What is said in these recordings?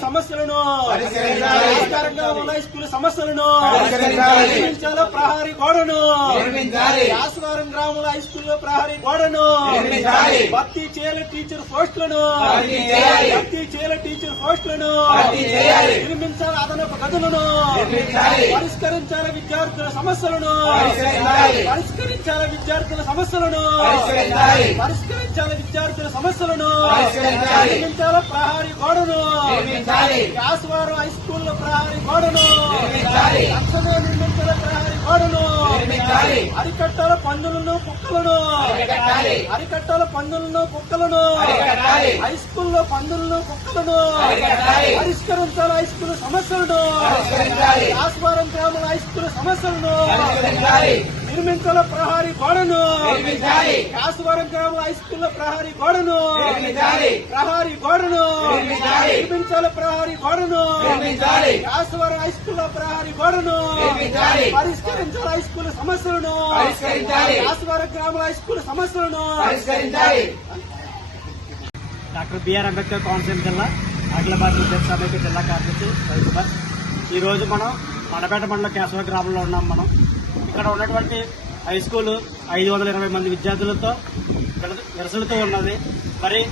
సమస్యలను. సమస్యలను ఆస్కారంగా ఉన్న స్కూల్ సమస్యలను. నిర్మించాల ప్రహారీ గోడను. యాసవరం గ్రామంలో హై స్కూల్లో ప్రహారీ గోడను. భర్తీ చేయాలి టీచర్ పోస్టులను భర్తీ చేయాలి. టీచర్ పోస్టులను నిర్మించాలి గదులను పరిష్కరించాలి విద్యార్థుల సమస్యలను పరిష్కరించాలి. విద్యార్థుల సమస్యలను పరిష్కరించాలి. విద్యార్థుల సమస్యలను నిర్మించాలి ప్రహారీ గోడను యాసవారం హై స్కూల్లో ప్రహారీ గోడను తక్షణమే నిర్మించాలి ప్రహారీ గోడను అరికట్టాల పందులను కుక్కలను అరికట్టాల. పందులను కుక్కలను హై స్కూల్లో పందులను కుక్కలను పరిష్కరించాలి? సమస్యలను యాసవారం గ్రామంలో హై స్కూల్ సమస్యలను నిర్మించాల ప్రహారీ గోడను. కాసువరం గ్రామ హై స్కూల్లో ప్రహారీ గోడను. ప్రహారీ గోడను. నిర్మించాల. ప్రహారీ గోడను. కాసువరం హై స్కూల్లో ప్రహారీ గోడను. పరిష్కరించాల హై స్కూల్ సమస్యలను కాసువరం గ్రామ హై స్కూల్ సమస్యలను doctor B R Ambedkar Konaseema జిల్లా. అఖిల భారత విద్యార్థి సమైక్య జిల్లా కార్యదర్శి హైదరాబాద్ ఈరోజు మనం మనపేట మండలం కేశవ గ్రామంలో ఉన్నాం మనం. ఇక్కడ ఉన్నటువంటి హై స్కూల్ ఐదు వందల ఇరవై మంది విద్యార్థులతో నిర- నిరసనతో ఉన్నది. మరి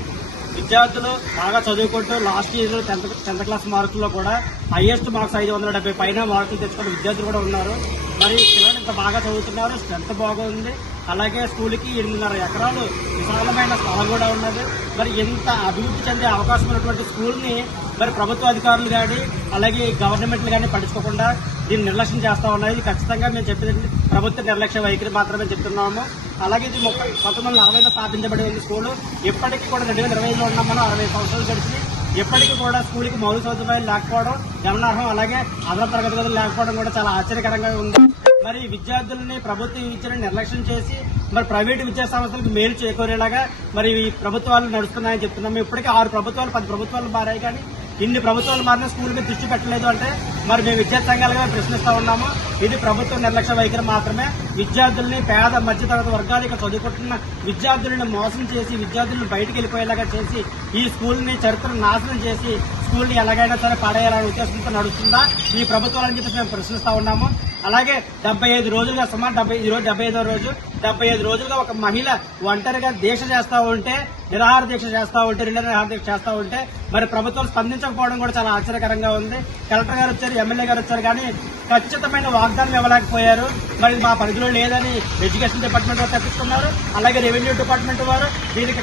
విద్యార్థులు బాగా చదువుకుంటూ last year tenth tenth class మార్కుల్లో కూడా హైయెస్ట్ మార్క్స్ ఐదు వందల డెబ్బై పైన మార్కులు తెచ్చుకున్న విద్యార్థులు కూడా ఉన్నారు. మరి పిల్లలు ఇంత బాగా చదువుతున్నారు స్ట్రెంత్ బాగుంది. అలాగే స్కూల్కి ఎనిమిదిన్నర ఎకరాలు విశాలమైన స్థలం కూడా ఉన్నది. మరి ఇంత అభివృద్ధి చెందే అవకాశం ఉన్నటువంటి స్కూల్ని మరి ప్రభుత్వ అధికారులు కానీ అలాగే గవర్నమెంట్లు కానీ పట్టించుకోకుండా దీన్ని నిర్లక్ష్యం చేస్తా ఉన్నాయి. ఇది ఖచ్చితంగా మేము చెప్పేది ప్రభుత్వ నిర్లక్ష్య వైఖరి మాత్రమే చెప్తున్నాము. అలాగే ఇది ముప్పై పంతొమ్మిది వందల అరవైలో స్థాపించబడి ఉంది స్కూలు. ఇప్పటికీ కూడా రెండు వేల ఇరవైలో ఉన్నాం మనం అరవై సంవత్సరాలు గడిచి ఎప్పటికీ కూడా స్కూల్కి మౌలిక సదుపాయాలు లేకపోవడం గమనార్హం అలాగే అదన తరగతి గదులు లేకపోవడం కూడా చాలా ఆశ్చర్యకరంగా ఉంది. మరి విద్యార్థులని ప్రభుత్వ విద్యను నిర్లక్ష్యం చేసి మరి ప్రైవేట్ విద్యా సంస్థలకు మేలు చేకూరేలాగా మరి ఈ ప్రభుత్వాలు నడుస్తున్నాయని చెప్తున్నాము. ఇప్పటికీ ఆరు ప్రభుత్వాలు పది ప్రభుత్వాలు మారాయి కానీ ఇన్ని ప్రభుత్వాలు మారిన స్కూల్ మీద దృష్టి పెట్టలేదు అంటే మరి మేము విద్యార్థి సంఘాలుగా ప్రశ్నిస్తా ఉన్నాము. ఇది ప్రభుత్వ నిర్లక్ష్య వైఖరి మాత్రమే. విద్యార్థుల్ని పేద మధ్యతరగతి వర్గాలు ఇక్కడ చదువుకుంటున్న విద్యార్థులను మోసం చేసి విద్యార్థులను బయటకు వెళ్ళిపోయేలాగా చేసి ఈ స్కూల్ని చరిత్రను నాశనం చేసి స్కూల్ని ఎలాగైనా సరే పడేయాలనే ఉద్దేశంతో నడుస్తుందా? ఈ ప్రభుత్వాలని చెప్పేసి మేము ప్రశ్నిస్తా ఉన్నాము. అలాగే డెబ్బై ఐదు రోజులుగా సుమారు డెబ్బై ఈ రోజు డెబ్బై ఐదో రోజు డెబ్బై ఐదు రోజులుగా ఒక మహిళ ఒంటరిగా దీక్ష చేస్తా ఉంటే నిరాహార దీక్ష చేస్తా ఉంటే రెండు నిరాహార దీక్ష చేస్తా ఉంటే మరి ప్రభుత్వం స్పందించకపోవడం కూడా చాలా ఆశ్చర్యకరంగా ఉంది. కలెక్టర్ గారు వచ్చారు ఎమ్మెల్యే గారు వచ్చారు కానీ ఖచ్చితమైన వాగ్దానం ఇవ్వలేకపోయారు. మరి మా పరిధిలో లేదని ఎడ్యుకేషన్ డిపార్ట్మెంట్ వారు తప్పిస్తున్నారు. అలాగే రెవెన్యూ డిపార్ట్మెంట్ వారు దీనికి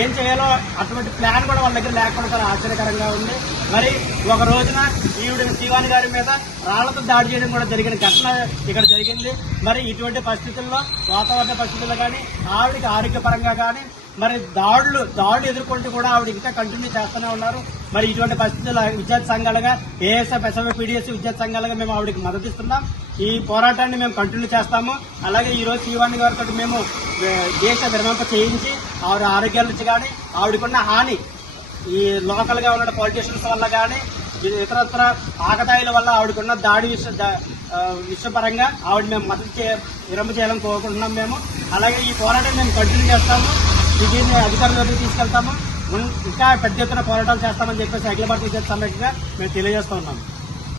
ఏం చేయాలో అటువంటి ప్లాన్ కూడా వాళ్ళ దగ్గర లేకపోవడం చాలా ఆశ్చర్యకరంగా ఉంది. మరి ఒక రోజున ఈవిడ శివాని గారి మీద రాళ్ళతో దాడి చేయడం కూడా జరిగిన ఘటన ఇక్కడ జరిగింది. మరి ఇటువంటి పరిస్థితుల్లో వాతావరణ పరిస్థితుల్లో కానీ ఆవిడకి ఆరోగ్యపరంగా కానీ మరి దాడులు దాడులు ఎదుర్కొంటూ కూడా ఆవిడ ఇంకా కంటిన్యూ చేస్తూనే ఉన్నారు. మరి ఇటువంటి పరిస్థితుల్లో విద్యార్థి సంఘాలుగా ఏఎస్ఎఫ్ ఎస్ఎఫ్ పీడిఎస్ విద్యార్థి సంఘాలుగా మేము ఆవిడకి మద్దతిస్తున్నాం ఈ పోరాటాన్ని మేము కంటిన్యూ చేస్తాము. అలాగే ఈ రోజు శ్రీవాణి గారితో మేము దేశ విరమింప చేయించి ఆవిడ ఆరోగ్యాల నుంచి కానీ ఆవిడకున్న హాని ఈ లోకల్గా ఉన్న పాలిటీషియన్స్ వల్ల కానీ ఇతరత్ర ఆకతాయిల వల్ల ఆవిడకున్న దాడి విషయ విశ్వపరంగా ఆవిడ మేము మద్దతు చే విరమ చేయాలని కోరుకుంటున్నాం మేము. అలాగే ఈ పోరాటం మేము కంటిన్యూ చేస్తాము. దీన్ని అధికారులకు తీసుకెళ్తాము. ఇంకా పెద్ద ఎత్తున పోరాటాలు చేస్తామని చెప్పేసి అఖిల భారతీయ విద్యార్థి మేము తెలియజేస్తా ఉన్నాము